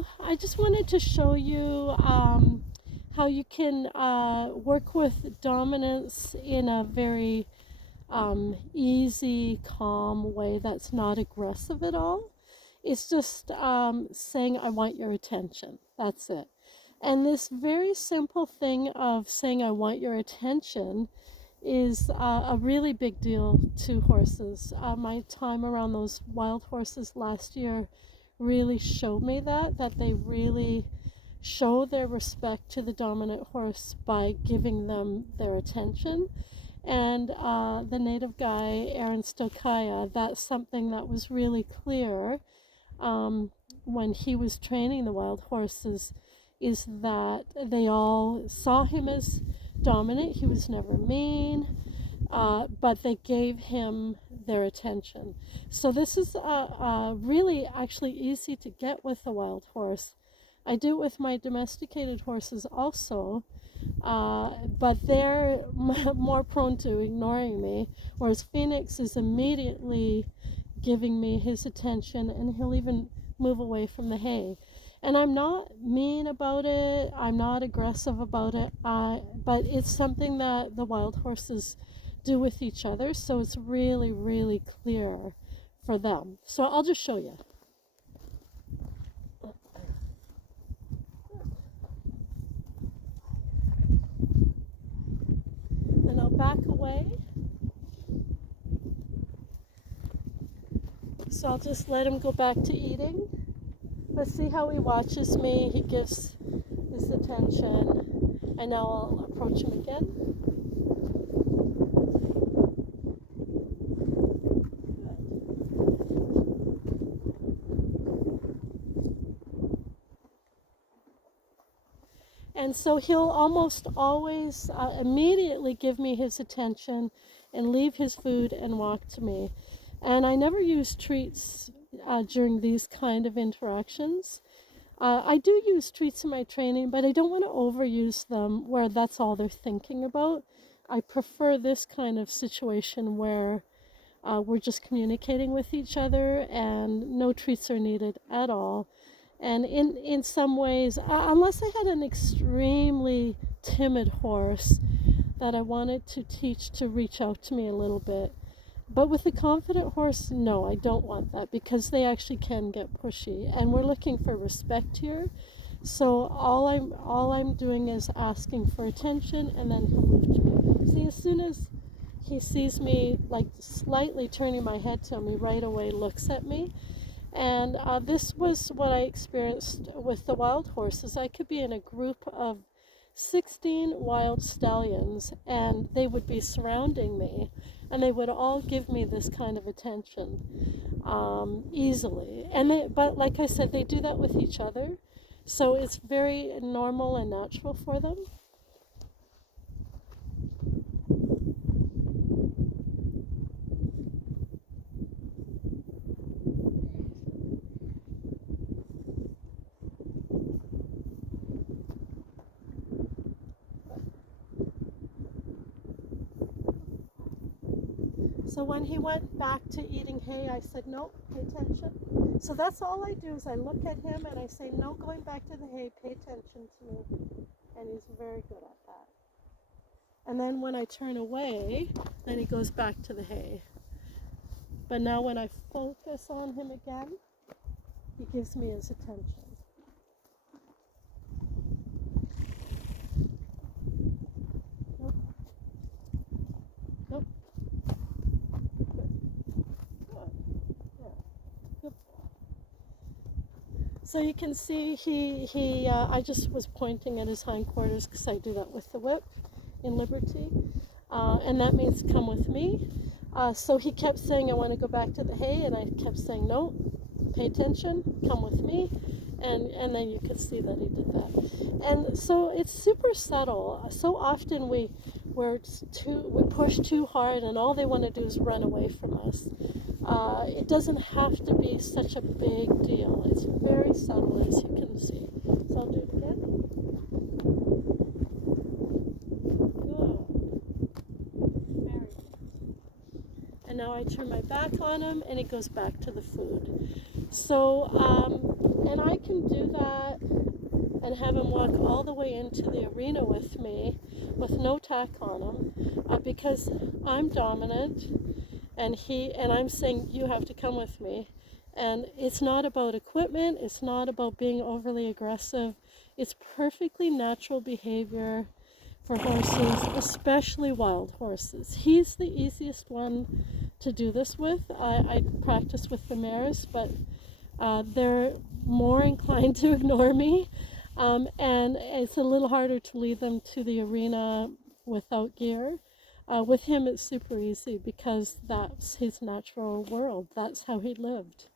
So I just wanted to show you how you can work with dominance in a very easy, calm way that's not aggressive at all. It's just saying, I want your attention. That's it. And this very simple thing of saying, I want your attention is a really big deal to horses. My time around those wild horses last year really showed me that they really show their respect to the dominant horse by giving them their attention. And the native guy, Aaron Stokaya, that's something that was really clear when he was training the wild horses, is that they all saw him as dominant. He was never mean, but they gave him their attention. So this is really actually easy to get with a wild horse. I do it with my domesticated horses also, but they're more prone to ignoring me, whereas Phoenix is immediately giving me his attention, and he'll even move away from the hay. And I'm not mean about it, I'm not aggressive about it, but it's something that the wild horses do with each other, so it's really, really clear for them. So I'll just show you. And I'll back away. So I'll just let him go back to eating. But see how he watches me, he gives his attention, and now I'll approach him again. And so he'll almost always immediately give me his attention and leave his food and walk to me. And I never use treats during these kind of interactions. I do use treats in my training, but I don't want to overuse them where that's all they're thinking about. I prefer this kind of situation where we're just communicating with each other and no treats are needed at all. And in some ways, unless I had an extremely timid horse that I wanted to teach to reach out to me a little bit. But with a confident horse, no, I don't want that, because they actually can get pushy. And we're looking for respect here. So all I'm doing is asking for attention, and then he'll move to me. See, as soon as he sees me like slightly turning my head to him, he right away looks at me. And this was what I experienced with the wild horses. I could be in a group of 16 wild stallions, and they would be surrounding me, and they would all give me this kind of attention easily. But like I said, they do that with each other, so it's very normal and natural for them. So when he went back to eating hay, I said, no, pay attention. So that's all I do, is I look at him and I say, no going back to the hay, pay attention to me. And he's very good at that. And then when I turn away, then he goes back to the hay. But now when I focus on him again, he gives me his attention. Nope. Nope. So you can see I just was pointing at his hindquarters because I do that with the whip in Liberty. And that means come with me. So he kept saying, I want to go back to the hay, and I kept saying, no, pay attention, come with me. And then you could see that he did that. And so it's super subtle. So often we push too hard, and all they want to do is run away from us. It doesn't have to be such a big deal. It's very subtle, as you can see. So I'll do it again. Good. Very good. And now I turn my back on him, and it goes back to the food. So, and I can do that have him walk all the way into the arena with me with no tack on him, because I'm dominant, and I'm saying you have to come with me. And it's not about equipment, it's not about being overly aggressive. It's perfectly natural behavior for horses, especially wild horses. He's the easiest one to do this with. I practice with the mares, but they're more inclined to ignore me, and it's a little harder to lead them to the arena without gear. With him, it's super easy because that's his natural world. That's how he lived.